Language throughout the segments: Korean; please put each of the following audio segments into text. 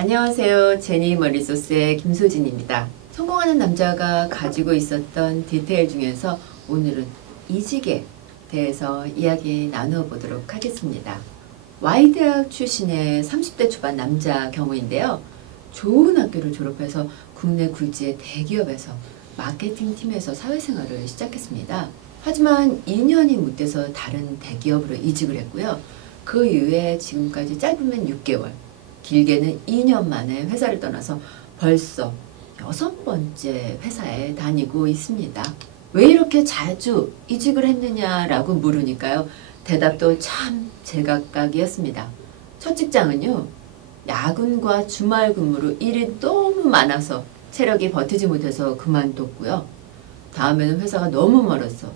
안녕하세요. 제니 머리소스의 김소진입니다. 성공하는 남자가 가지고 있었던 디테일 중에서 오늘은 이직에 대해서 이야기 나눠보도록 하겠습니다. Y대학 출신의 30대 초반 남자 경우인데요. 좋은 학교를 졸업해서 국내 굴지의 대기업에서 마케팅 팀에서 사회생활을 시작했습니다. 하지만 2년이 못 돼서 다른 대기업으로 이직을 했고요. 그 이후에 지금까지 짧으면 6개월, 길게는 2년 만에 회사를 떠나서 벌써 6번째 회사에 다니고 있습니다. 왜 이렇게 자주 이직을 했느냐라고 물으니까요. 대답도 참 제각각이었습니다. 첫 직장은요. 야근과 주말 근무로 일이 너무 많아서 체력이 버티지 못해서 그만뒀고요. 다음에는 회사가 너무 멀어서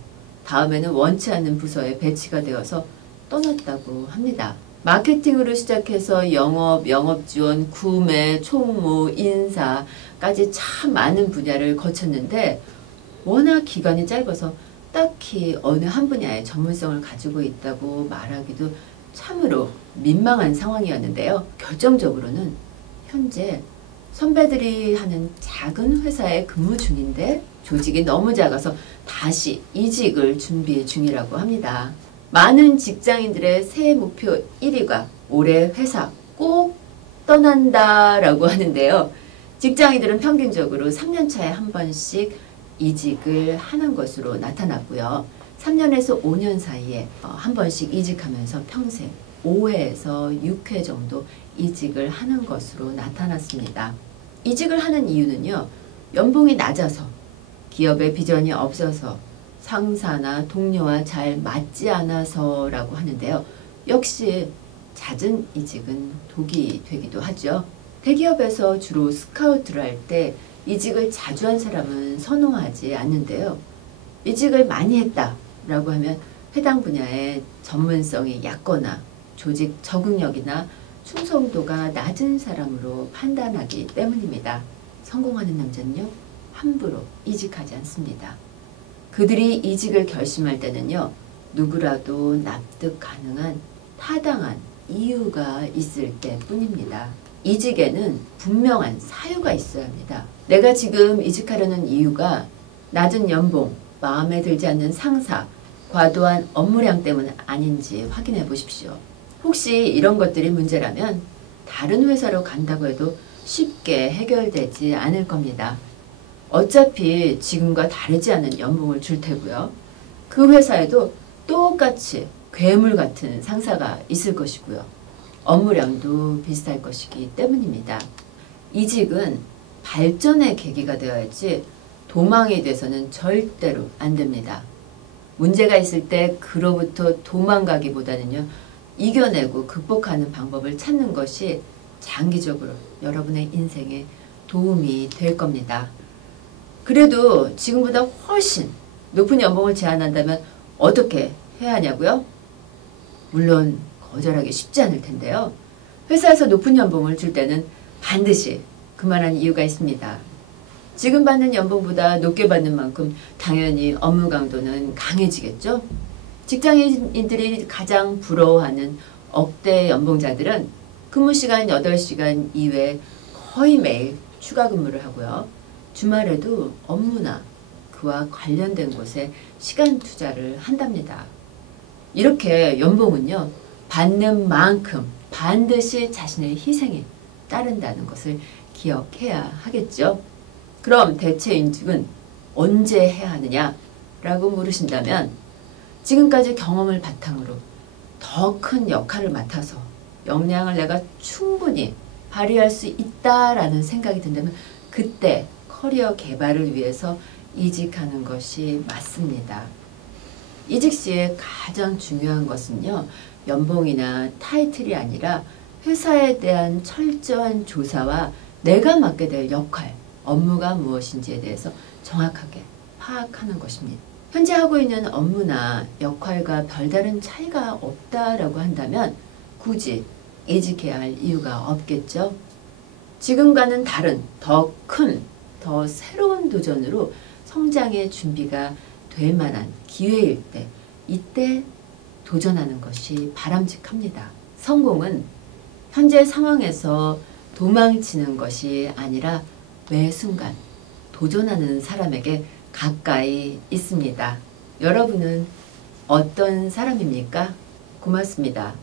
다음에는 원치 않는 부서에 배치가 되어서 떠났다고 합니다. 마케팅으로 시작해서 영업, 영업지원, 구매, 총무, 인사까지 참 많은 분야를 거쳤는데 워낙 기간이 짧아서 딱히 어느 한 분야의 전문성을 가지고 있다고 말하기도 참으로 민망한 상황이었는데요. 결정적으로는 현재 선배들이 하는 작은 회사에 근무 중인데 조직이 너무 작아서 다시 이직을 준비 중이라고 합니다. 많은 직장인들의 새해 목표 1위가 올해 회사 꼭 떠난다 라고 하는데요. 직장인들은 평균적으로 3년 차에 한 번씩 이직을 하는 것으로 나타났고요. 3년에서 5년 사이에 한 번씩 이직하면서 평생 5회에서 6회 정도 이직을 하는 것으로 나타났습니다. 이직을 하는 이유는요. 연봉이 낮아서, 기업의 비전이 없어서, 상사나 동료와 잘 맞지 않아서라고 하는데요. 역시 잦은 이직은 독이 되기도 하죠. 대기업에서 주로 스카우트를 할 때 이직을 자주 한 사람은 선호하지 않는데요. 이직을 많이 했다라고 하면 해당 분야의 전문성이 얕거나 조직 적응력이나 충성도가 낮은 사람으로 판단하기 때문입니다. 성공하는 남자는요. 함부로 이직하지 않습니다. 그들이 이직을 결심할 때는요. 누구라도 납득 가능한 타당한 이유가 있을 때뿐입니다. 이직에는 분명한 사유가 있어야 합니다. 내가 지금 이직하려는 이유가 낮은 연봉, 마음에 들지 않는 상사, 과도한 업무량 때문 아닌지 확인해 보십시오. 혹시 이런 것들이 문제라면 다른 회사로 간다고 해도 쉽게 해결되지 않을 겁니다. 어차피 지금과 다르지 않은 연봉을 줄 테고요. 그 회사에도 똑같이 괴물 같은 상사가 있을 것이고요. 업무량도 비슷할 것이기 때문입니다. 이직은 발전의 계기가 되어야지 도망이 돼서는 절대로 안 됩니다. 문제가 있을 때 그로부터 도망가기보다는요. 이겨내고 극복하는 방법을 찾는 것이 장기적으로 여러분의 인생에 도움이 될 겁니다. 그래도 지금보다 훨씬 높은 연봉을 제안한다면 어떻게 해야 하냐고요? 물론 거절하기 쉽지 않을 텐데요. 회사에서 높은 연봉을 줄 때는 반드시 그만한 이유가 있습니다. 지금 받는 연봉보다 높게 받는 만큼 당연히 업무 강도는 강해지겠죠? 직장인들이 가장 부러워하는 억대 연봉자들은 근무 시간 8시간 이외에 거의 매일 추가 근무를 하고요. 주말에도 업무나 그와 관련된 곳에 시간 투자를 한답니다. 이렇게 연봉은요. 받는 만큼 반드시 자신의 희생이 따른다는 것을 기억해야 하겠죠. 그럼 대체 이직은 언제 해야 하느냐라고 물으신다면 지금까지 경험을 바탕으로 더 큰 역할을 맡아서 역량을 내가 충분히 발휘할 수 있다라는 생각이 든다면 그때 커리어 개발을 위해서 이직하는 것이 맞습니다. 이직 시에 가장 중요한 것은요. 연봉이나 타이틀이 아니라 회사에 대한 철저한 조사와 내가 맡게 될 역할, 업무가 무엇인지에 대해서 정확하게 파악하는 것입니다. 현재 하고 있는 업무나 역할과 별다른 차이가 없다라고 한다면 굳이 이직해야 할 이유가 없겠죠. 지금과는 다른 더 큰, 더 새로운 도전으로 성장의 준비가 될 만한 기회일 때 이때 도전하는 것이 바람직합니다. 성공은 현재 상황에서 도망치는 것이 아니라 매 순간 도전하는 사람에게 가까이 있습니다. 여러분은 어떤 사람입니까? 고맙습니다.